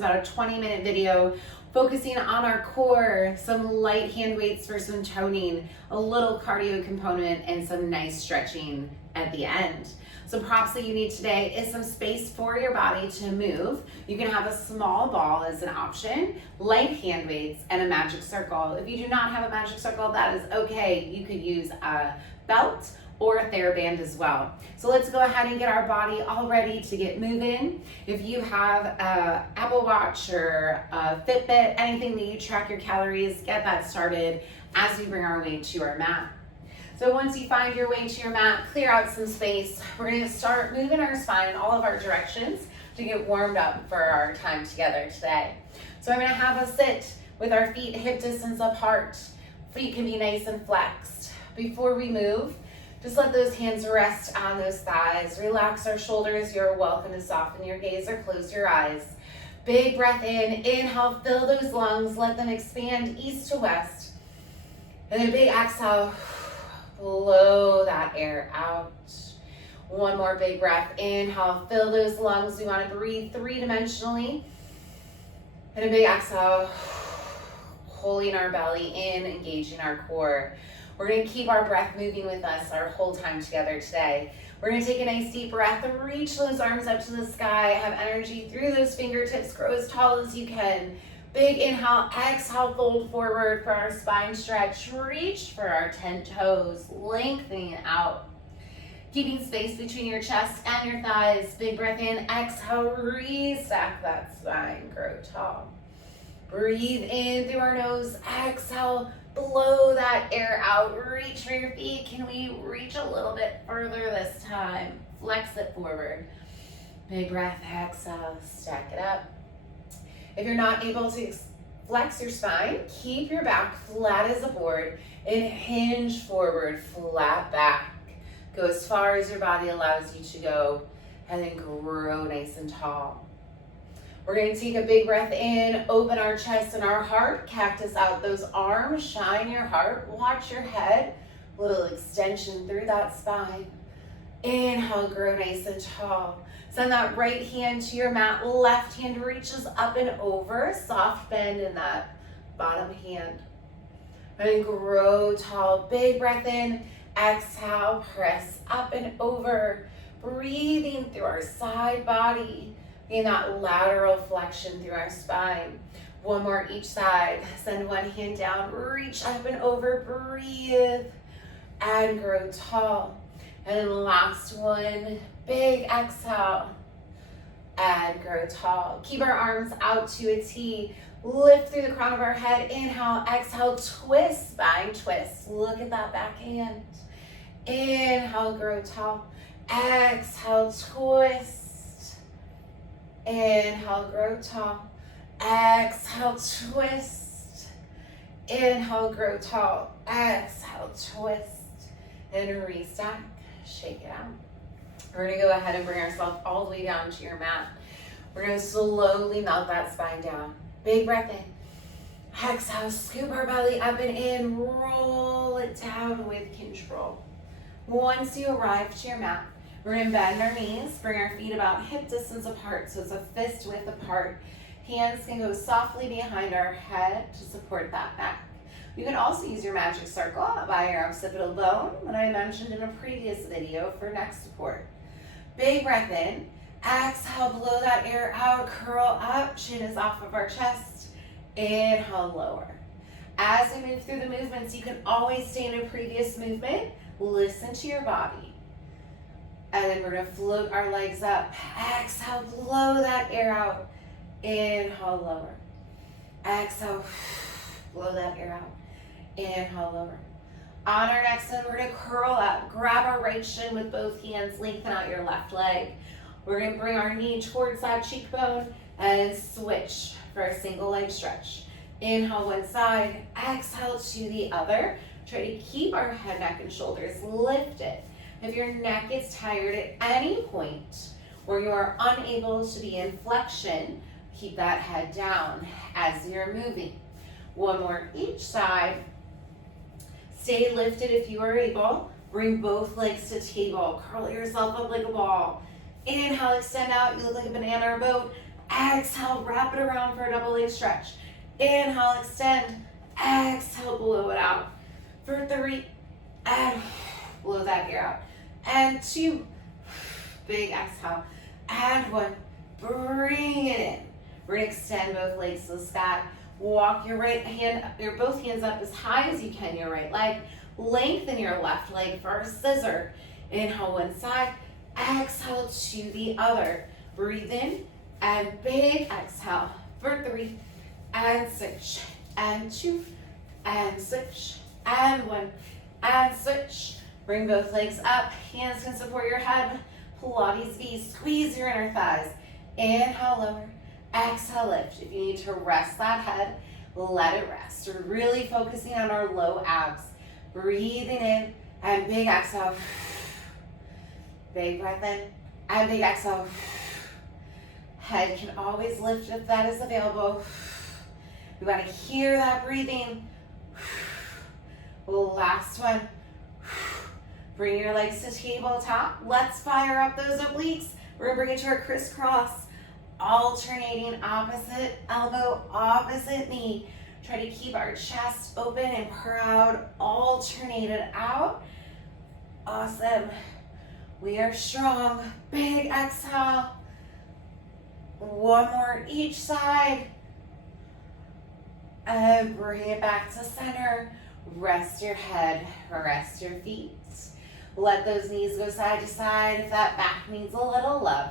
about a 20-minute video focusing on our core, some light hand weights for some toning, a little cardio component, and some nice stretching at the end. So props that you need today is some space for your body to move. You can have a small ball as an option, light hand weights, and a magic circle. If you do not have a magic circle, that is okay. You could use a belt or a TheraBand as well. So let's go ahead and get our body all ready to get moving. If you have a Apple Watch or a Fitbit, anything that you track your calories, get that started as we bring our weight to our mat. So once you find your way to your mat, clear out some space. We're gonna start moving our spine in all of our directions to get warmed up for our time together today. So I'm gonna have us sit with our feet hip distance apart. Feet can be nice and flexed. Before we move, just let those hands rest on those thighs. Relax our shoulders. You're welcome to soften your gaze or close your eyes. Big breath in. Inhale, fill those lungs. Let them expand east to west. And then big exhale. Blow that air out. One more big breath. Inhale, fill those lungs. We want to breathe three-dimensionally. And a big exhale. Holding our belly in, engaging our core. We're going to keep our breath moving with us our whole time together today. We're going to take a nice deep breath and reach those arms up to the sky. Have energy through those fingertips. Grow as tall as you can. Big inhale, exhale, fold forward for our spine stretch. Reach for our 10 toes, lengthening out. Keeping space between your chest and your thighs. Big breath in, exhale, restack that spine, grow tall. Breathe in through our nose, exhale, blow that air out. Reach for your feet. Can we reach a little bit further this time? Flex it forward. Big breath, exhale, stack it up. If you're not able to flex your spine, keep your back flat as a board and hinge forward, flat back. Go as far as your body allows you to go, and then grow nice and tall. We're going to take a big breath in, open our chest and our heart, cactus out those arms, shine your heart, watch your head, little extension through that spine. Inhale, grow nice and tall. Send that right hand to your mat, left hand reaches up and over, soft bend in that bottom hand. And grow tall, big breath in, exhale, press up and over, breathing through our side body. In that lateral flexion through our spine. One more each side. Send one hand down, reach up and over, breathe, and grow tall. And then last one, big exhale, and grow tall. Keep our arms out to a T. Lift through the crown of our head. Inhale, exhale, twist, spine twist. Look at that back hand. Inhale, grow tall. Exhale, twist. Inhale, grow tall. Exhale, twist. Inhale, grow tall. Exhale, twist. And restack. Shake it out. We're going to go ahead and bring ourselves all the way down to your mat. We're going to slowly melt that spine down. Big breath in. Exhale, scoop our belly up and in. Roll it down with control. Once you arrive to your mat, we're going to bend our knees, bring our feet about hip distance apart, so it's a fist width apart. Hands can go softly behind our head to support that neck. You can also use your magic circle by your occipital bone, that I mentioned in a previous video for neck support. Big breath in, exhale, blow that air out, curl up, chin is off of our chest. Inhale, lower. As we move through the movements, you can always stay in a previous movement, listen to your body. And then we're going to float our legs up. Exhale, blow that air out. Inhale, lower. Exhale, blow that air out. Inhale, lower. On our next one, we're going to curl up. Grab our right shin with both hands. Lengthen out your left leg. We're going to bring our knee towards that cheekbone and switch for a single leg stretch. Inhale one side. Exhale to the other. Try to keep our head, neck, and shoulders lifted. If your neck is tired at any point where you are unable to be in flexion, keep that head down as you're moving. One more each side. Stay lifted if you are able. Bring both legs to table. Curl yourself up like a ball. Inhale, extend out. You look like a banana or a boat. Exhale, wrap it around for a double leg stretch. Inhale, extend. Exhale, blow it out. For 3, and blow that air out. And 2, big exhale. And 1, bring it in. We're gonna extend both legs to the sky. Walk your right hand, your both hands up as high as you can, your right leg. Lengthen your left leg for a scissor. Inhale one side, exhale to the other. Breathe in, and big exhale for 3, and switch, and 2, and switch, and 1, and switch. Bring both legs up, hands can support your head. Pilates V, squeeze your inner thighs. Inhale, lower, exhale, lift. If you need to rest that head, let it rest. We're really focusing on our low abs. Breathing in, and big exhale. Big breath in, and big exhale. Head can always lift if that is available. We want to hear that breathing. Last one. Bring your legs to tabletop. Let's fire up those obliques. We're gonna bring it to our crisscross. Alternating opposite elbow, opposite knee. Try to keep our chest open and proud. Alternate it out. Awesome. We are strong. Big exhale. One more each side. And bring it back to center. Rest your head, rest your feet. Let those knees go side to side if that back needs a little love.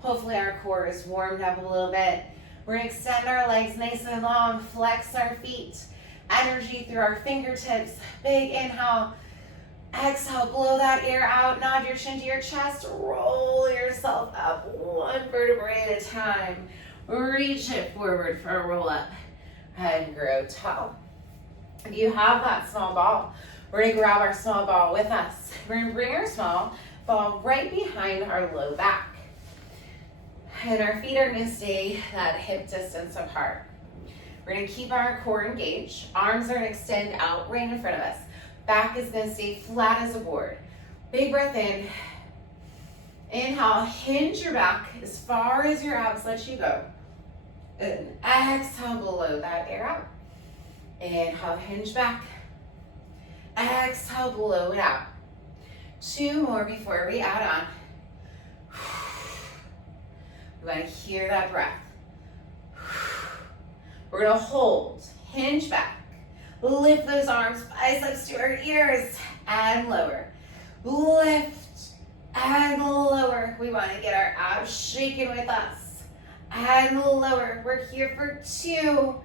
Hopefully our core is warmed up a little bit. We're gonna extend our legs nice and long, flex our feet. Energy through our fingertips. Big inhale. Exhale, blow that air out. Nod your chin to your chest. Roll yourself up one vertebrae at a time. Reach it forward for a roll up and grow tall. If you have that small ball, we're gonna grab our small ball with us. We're gonna bring our small ball right behind our low back. And our feet are gonna stay that hip distance apart. We're gonna keep our core engaged. Arms are gonna extend out right in front of us. Back is gonna stay flat as a board. Big breath in. Inhale, hinge your back as far as your abs let you go. And exhale, blow that air out. Inhale, hinge back. Exhale, blow it out. 2 more before we add on. We want to hear that breath. We're going to hold, hinge back. Lift those arms, biceps to our ears, and lower. Lift and lower. We want to get our abs shaking with us. And lower. We're here for 2.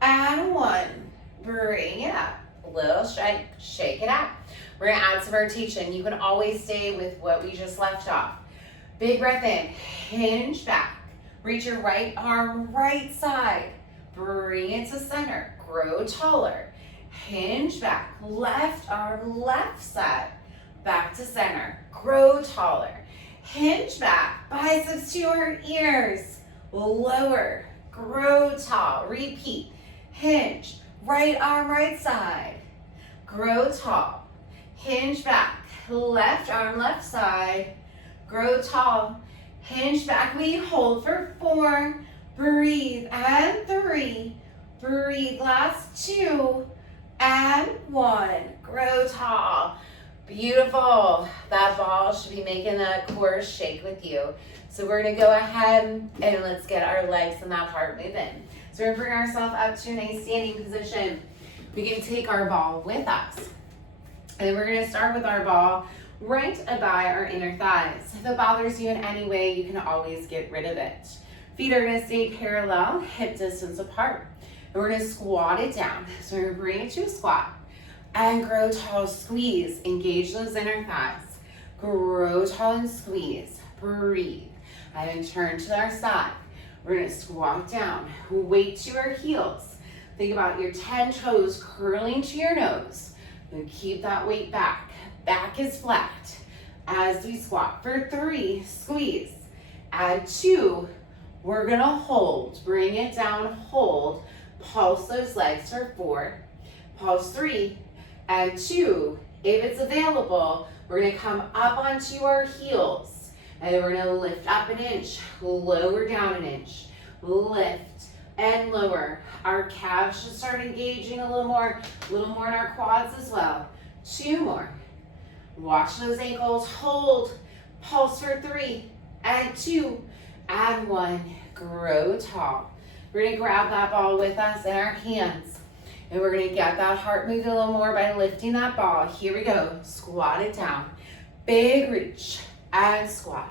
And 1. Bring it up. A little shake, shake it out. We're gonna add some rotation. You can always stay with what we just left off. Big breath in, hinge back. Reach your right arm right side. Bring it to center, grow taller. Hinge back, left arm left side. Back to center, grow taller. Hinge back, biceps to our ears. Lower, grow tall. Repeat, hinge, right arm right side. Grow tall. Hinge back, left arm left side. Grow tall. Hinge back, we hold for 4. Breathe, and 3. Breathe, last 2. And 1. Grow tall. Beautiful. That ball should be making that core shake with you. So we're gonna go ahead and let's get our legs and that heart moving. So we're gonna bring ourselves up to a nice standing position. We can take our ball with us. And we're gonna start with our ball right by our inner thighs. If it bothers you in any way, you can always get rid of it. Feet are gonna stay parallel, hip distance apart. And we're gonna squat it down. So we're gonna bring it to a squat and grow tall, squeeze. Engage those inner thighs. Grow tall and squeeze. Breathe. And then turn to our side. We're gonna squat down, weight to our heels. Think about your 10 toes curling to your nose. And keep that weight back. Back is flat as we squat. For 3, squeeze. Add 2, we're gonna hold. Bring it down, hold. Pulse those legs for 4. Pulse 3, and 2. If it's available, we're gonna come up onto our heels. And then we're gonna lift up an inch, lower down an inch, lift and lower. Our calves should start engaging a little more in our quads as well. 2 more. Watch those ankles, hold, pulse for 3, and 2, and 1, grow tall. We're gonna grab that ball with us in our hands, and we're gonna get that heart moving a little more by lifting that ball. Here we go, squat it down. Big reach, and squat.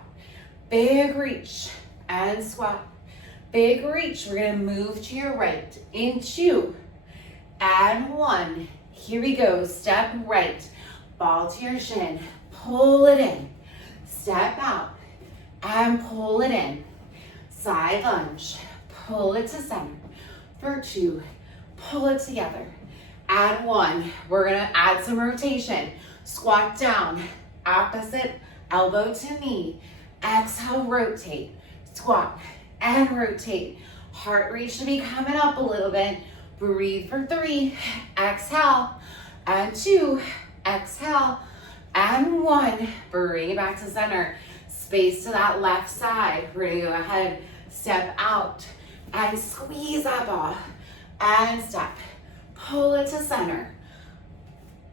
Big reach, and squat. Big reach, we're gonna move to your right, in 2, and 1. Here we go, step right, ball to your shin, pull it in, step out, and pull it in. Side lunge, pull it to center, for 2, pull it together, and 1. We're gonna add some rotation. Squat down, opposite elbow to knee. Exhale, rotate, squat, and rotate. Heart rate should be coming up a little bit. Breathe for 3, exhale, and 2, exhale, and 1. Bring it back to center. Space to that left side. We're gonna go ahead, step out, and squeeze that ball, and step. Pull it to center.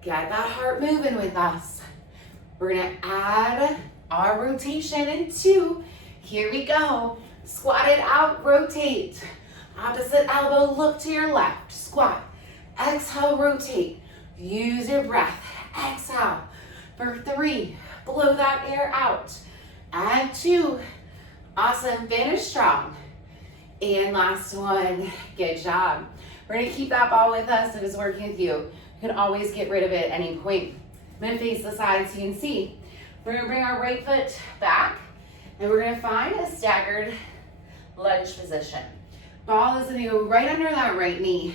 Get that heart moving with us. We're gonna add our rotation in 2. Here we go. Squat it out, rotate. Opposite elbow, look to your left. Squat, exhale, rotate. Use your breath. Exhale for 3. Blow that air out. And 2. Awesome, finish strong. And last one, good job. We're gonna keep that ball with us if it's working with you. You can always get rid of it at any point. I'm gonna face the side so you can see. We're gonna bring our right foot back, and we're gonna find a staggered lunge position. Ball is gonna go right under that right knee.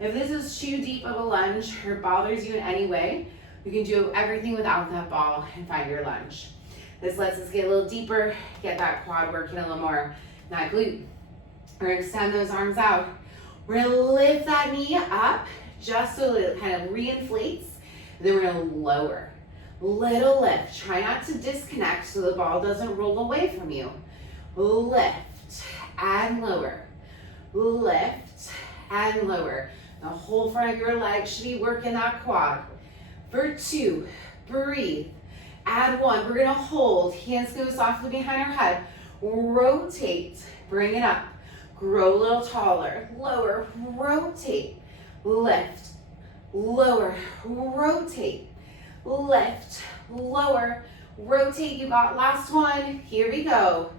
If this is too deep of a lunge or bothers you in any way, you can do everything without that ball and find your lunge. This lets us get a little deeper, get that quad working a little more, that glute. We're gonna extend those arms out. We're gonna lift that knee up just so it kind of re-inflates. And then we're gonna lower. Little lift. Try not to disconnect so the ball doesn't roll away from you. Lift and lower. Lift and lower. The whole front of your leg should be working that quad. For 2, breathe. Add 1, we're gonna hold. Hands go softly behind our head. Rotate, bring it up. Grow a little taller. Lower, rotate. Lift, lower, rotate. Lift, lower, rotate. You got last one. Here we go.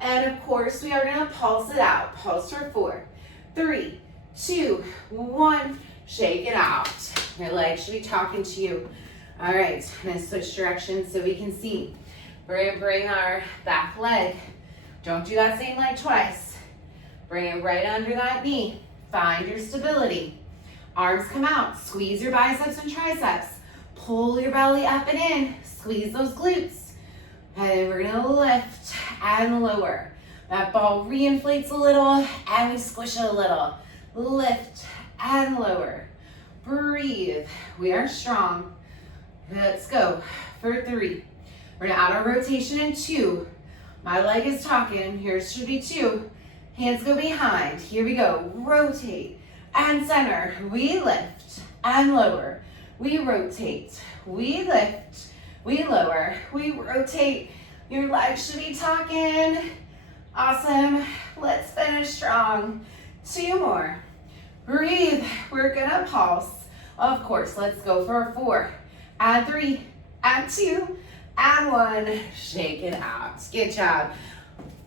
And of course, we are gonna pulse it out. Pulse for 4, 3, 2, 1. Shake it out. Your legs should be talking to you. All right, I'm gonna switch directions so we can see. We're gonna bring our back leg. Don't do that same leg twice. Bring it right under that knee. Find your stability. Arms come out. Squeeze your biceps and triceps. Pull your belly up and in. Squeeze those glutes. And then we're gonna lift and lower. That ball re-inflates a little and we squish it a little. Lift and lower. Breathe. We are strong. Let's go for 3. We're gonna add our rotation in 2. My leg is talking. Yours should be 2. Hands go behind. Here we go. Rotate and center. We lift and lower. We rotate. We lift. We lower. We rotate. Your legs should be talking. Awesome. Let's finish strong. 2 more. Breathe. We're gonna pulse. Of course, let's go for 4. Add 3. Add 2. Add 1. Shake it out. Good job.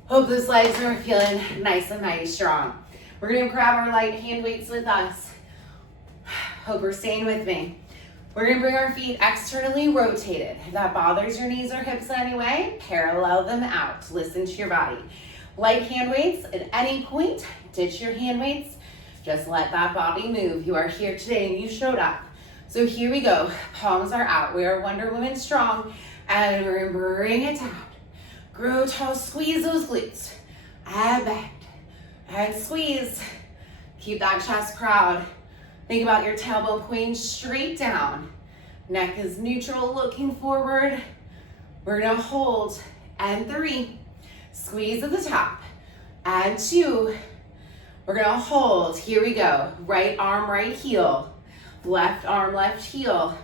Hope those legs are feeling nice and nice, strong. We're gonna grab our light hand weights with us. Hope you're staying with me. We're gonna bring our feet externally rotated. If that bothers your knees or hips in any way, parallel them out. Listen to your body. Light hand weights at any point, ditch your hand weights. Just let that body move. You are here today and you showed up. So here we go. Palms are out. We are Wonder Woman strong. And we're gonna bring it down. Grow tall, squeeze those glutes. And bend. And squeeze. Keep that chest proud. Think about your tailbone pointing straight down. Neck is neutral, looking forward. We're gonna hold and 3. Squeeze at the top, and 2. We're gonna hold, here we go. Right arm, right heel. Left arm, left heel.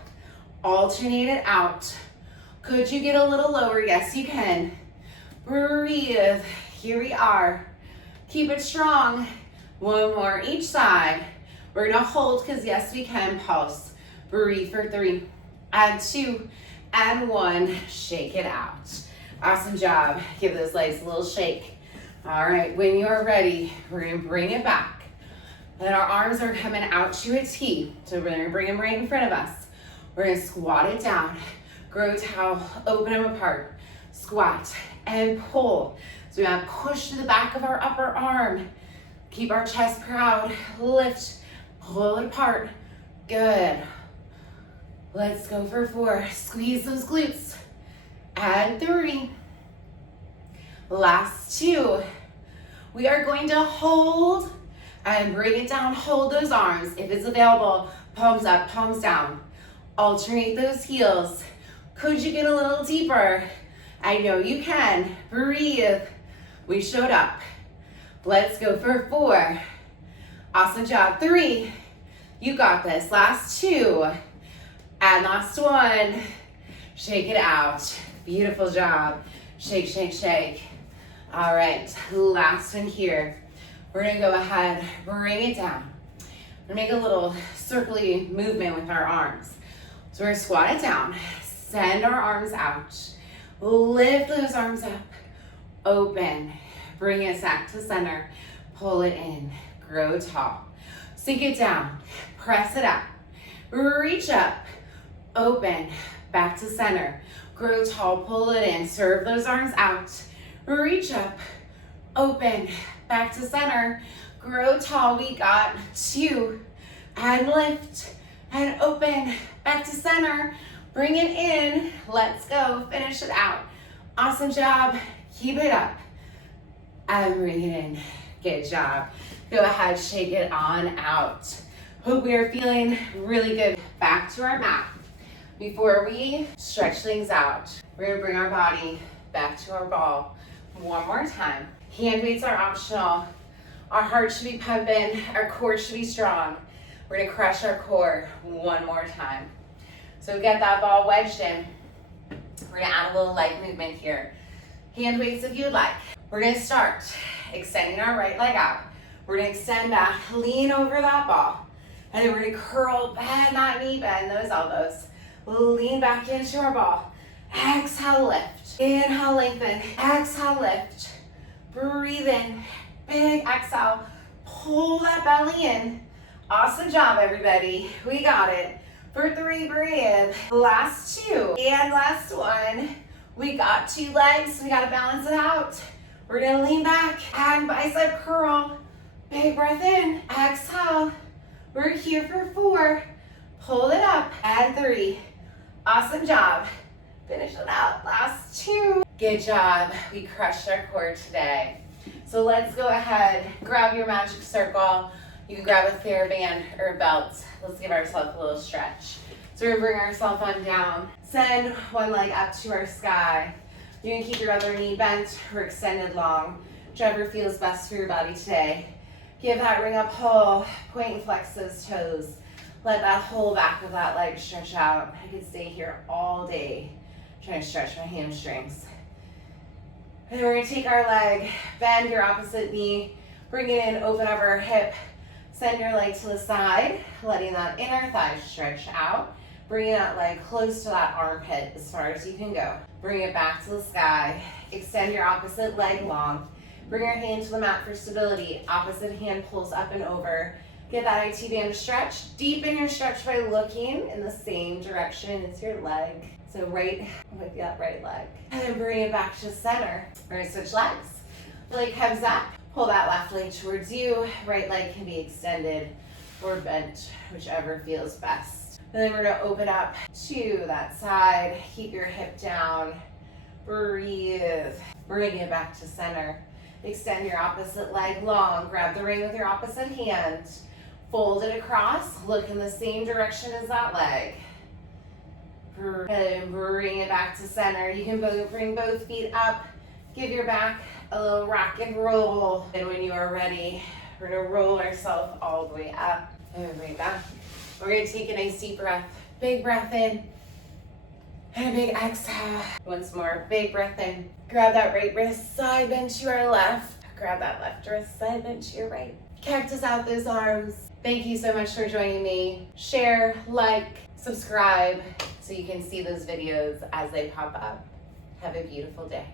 Alternate it out. Could you get a little lower? Yes, you can. Breathe, here we are. Keep it strong. One more each side. We're gonna hold, because yes, we can. Pulse. Breathe for 3, and 2, and 1. Shake it out. Awesome job. Give those legs a little shake. All right, when you're ready, we're gonna bring it back. Then our arms are coming out to a T. So we're gonna bring them right in front of us. We're gonna squat it down. Grow towel, open them apart. Squat and pull. So we want to push to the back of our upper arm. Keep our chest proud. Lift, pull it apart. Good. Let's go for 4. Squeeze those glutes. And 3. Last 2. We are going to hold and bring it down. Hold those arms. If it's available, palms up, palms down. Alternate those heels. Could you get a little deeper? I know you can. Breathe. We showed up. Let's go for 4. Awesome job. 3. You got this. Last 2. And last 1. Shake it out. Beautiful job. Shake, shake, shake. All right. Last one here. We're going to go ahead, bring it down. We're going to make a little circly movement with our arms. So we're going to squat it down. Send our arms out. Lift those arms up. Open. Bring it back to center. Pull it in. Grow tall. Sink it down. Press it up. Reach up. Open. Back to center. Grow tall. Pull it in. Serve those arms out. Reach up. Open. Back to center. Grow tall. We got 2. And lift. And open. Back to center. Bring it in. Let's go. Finish it out. Awesome job. Keep it up. And bring it in. Good job. Go ahead, shake it on out. Hope we are feeling really good. Back to our mat. Before we stretch things out, we're gonna bring our body back to our ball. One more time. Hand weights are optional. Our heart should be pumping. Our core should be strong. We're gonna crush our core one more time. So get that ball wedged in. We're gonna add a little leg movement here. Hand weights if you'd like. We're gonna start extending our right leg out. We're gonna extend back, lean over that ball. And then we're gonna curl, bend that knee, bend those elbows. Lean back into our ball. Exhale, lift. Inhale, lengthen. Exhale, lift. Breathe in. Big exhale. Pull that belly in. Awesome job, everybody. We got it. For 3, breathe. Last 2. And last 1. We got 2 legs. We gotta balance it out. We're gonna lean back and bicep curl. Big breath in. Exhale. We're here for 4. Pull it up. And 3. Awesome job. Finish it out. Last 2. Good job. We crushed our core today. So let's go ahead, grab your magic circle. You can grab a TheraBand or a belt. Let's give ourselves a little stretch. So we're gonna bring ourselves on down. Send one leg up to our sky. You can keep your other knee bent or extended long, whichever feels best for your body today. Give that ring a pull, point and flex those toes. Let that whole back of that leg stretch out. I could stay here all day trying to stretch my hamstrings. And then we're gonna take our leg, bend your opposite knee, bring it in, open up our hip, send your leg to the side, letting that inner thigh stretch out. Bring that leg close to that armpit as far as you can go. Bring it back to the sky. Extend your opposite leg long. Bring your hand to the mat for stability. Opposite hand pulls up and over. Get that IT band stretch. Deepen your stretch by looking in the same direction as your leg. So right with that right leg. And then bring it back to center. We're gonna switch legs. Leg comes up. Pull that left leg towards you. Right leg can be extended or bent, whichever feels best. And then we're gonna open up to that side. Keep your hip down. Breathe. Bring it back to center. Extend your opposite leg long. Grab the ring with your opposite hand. Fold it across. Look in the same direction as that leg. And bring it back to center. You can bring both feet up. Give your back a little rock and roll. And when you are ready, we're gonna roll ourselves all the way up and right back. We're gonna take a nice deep breath. Big breath in and a big exhale. Once more, big breath in. Grab that right wrist, side bend to your left. Grab that left wrist, side bend to your right. Cactus out those arms. Thank you so much for joining me. Share, like, subscribe so you can see those videos as they pop up. Have a beautiful day.